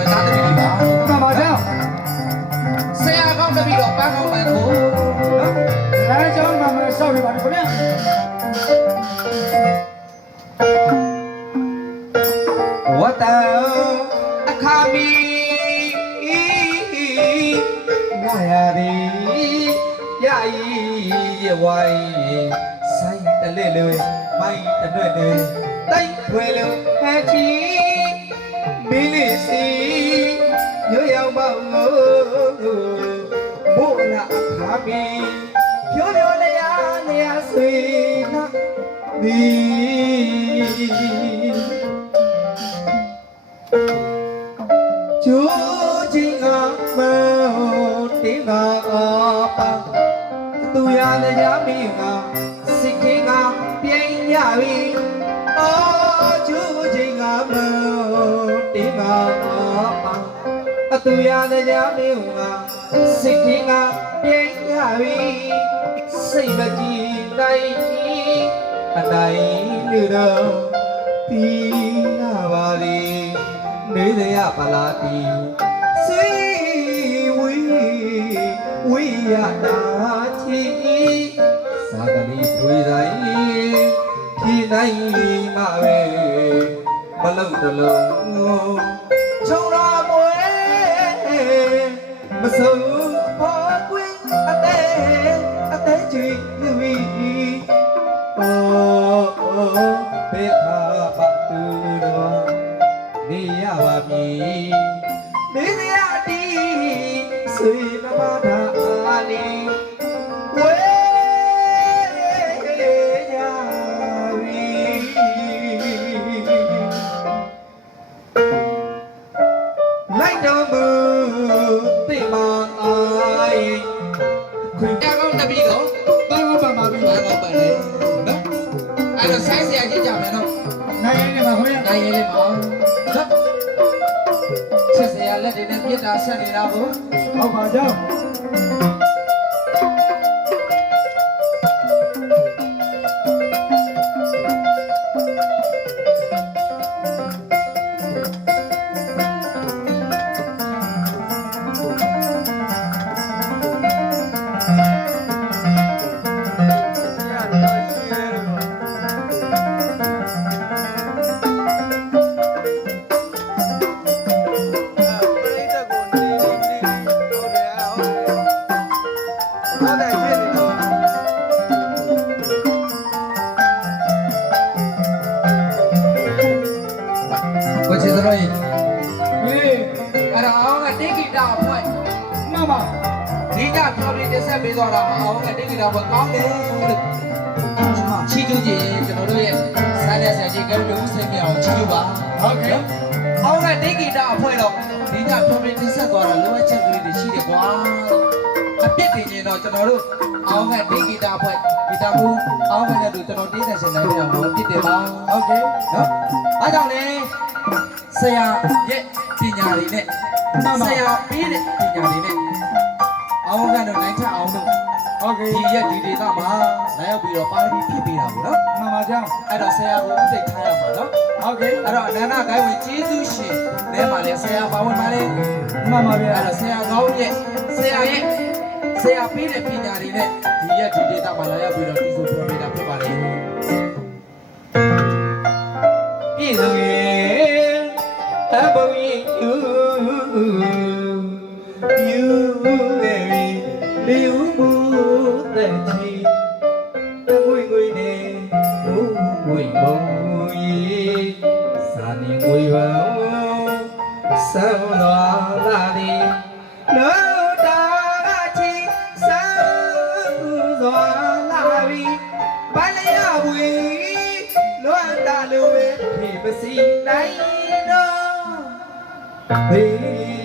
တယ်သားသမီးတွေပါမှန်ပါဗျာဆရာကောင်းတပည့်တော်ပန်းကောင်းပန်းကိုလမ်းကြောင်းမှာမဆောက်နေပါဘူးခင်ဗျာဝတ္တအခါမီငါရသည်ယာယီရဝိုင်းဆိုင်တလေလေမိုင်းတရွဲ့လေတိုက်ွယ်လို့ဟဲချီမီလီစီညရောက်မောင်းဘိုးနာအခါမီဖြိုးဖြိုးလျာလျာဆွေနာဒီကျိုးချင်းကမောတင်းကပါသူရလည်းရမင်းကစိတ်ခင်းကပြိုင်ရပြီအော်ကျိုးချင်းကမောတင်းကပါသူရလည်းရမင်းကစိတ်ခင်းကပြိုင်ရပြီစိတ်မကြည်နိုင်အတိုင်းလူတော်ပြီးလာပါလေနေရပါလားဒီစိဝီရတာချီသာကလေးတွေတိုင်းဖြီးနိုင်မှာပဲမလုံးတလုံးချုံလာပွဲမဆုံးဘောကွင်းအတဲချီလူဝီဘေခါပတ်တူတော်နေရပါပြီနေရတီဆွေနမသာအာလီဝေရပြီလိုက်တော်မူသိမအိုင်ခွင့်ကောင်းတပီတော့ဘာကောပါပါပြီဘာကောပါလဲနော်အဲ့တော့ဆိုင်းဆရာကြီးကြမယ်နော်နိုင်ရင်လည်းပါခင်ဗျာနိုင်ရင်လည်းပါဆက်ဆရာလက်တွေနဲ့ပြစ်တာဆက်နေတာကိုဟုတ်ပါကြောင်းကိုချစ်တော်ကြီးဟေးအဲ့တော့အောင်ကတိဂိတာအဖွဲ့ မှန်ပါဒီညပြောပြတင်ဆက်ပေးသွားတာအောင်ကတိဂိတာအဖွဲ့ကောင်းတယ်လို့ချီးကျူးခြင်းကျွန်တော်တို့ရဲ့ဆိုင်းတဲ့ဆရာကြီးကလည်းဦးစိတ်မြောင်ချီးကျူးပါဟုတ်ကဲ့အောင်ကတိဂိတာအဖွဲ့တော့ဒီညပြောပြတင်ဆက်သွားတာလိုအပ်ချက်ကလေးတွေရှိတယ်ကွာအပြစ်တင်ရင်တော့ကျွန်တော်တို့အောင်ကတိဂိတာအဖွဲ့ဂီတာမူအောင်ကလည်းကျွန်တော်တင်းတဲ့ရှင်တိုင်းပြောင်းလို့ပြစ်တယ်ပါဟုတ်ကဲ့နော်အားကြောင့်လေဆရာရဲ့ပညာတွေနဲ့ဆရာပေးတဲ့ပညာတွေနဲ့အောင်ကတော့နိုင်ထအောင်လို့ဟုတ်ကဲ့ဒီရက်ဒီဒေသမှာလာရောက်ပြီးတော့ပါရမီဖြစ်ပေးတာပေါ့နော်မှန်ပါကြောင်းအဲ့တော့ဆရာကိုဥပဒေထားရမှာနော်ဟုတ်ကဲ့အဲ့တော့အနန္တဂိုင်းဝင်ကျေးဇူးရှင်နဲ့ပါလေဆရာပါဝင်ပါလေမှန်ပါဗျာအဲ့တော့ဆရာကောင်းရဲ့ဆရာပေးတဲ့ပညာတွေနဲ့ဒီရက်ဒီဒေသမှာလာရောက်ပြီးတော့ဒီဆိုပြောပေးတာဖြစ်ပါလေပြည့်စုံရဲ့အဘုံရင်ယူလေဦးမူတဲ့ချီငွေငွေနဲ့ငွေဘုံကြီးစာနေငွေဘောင်ဆောင်းတော်လာဒီလောတာချီဆောင်းတော်လာပြီဘာလျာဝီလွမ်းတာလူပဲဖြစ်ပစီတိုင်းတော့ဘေး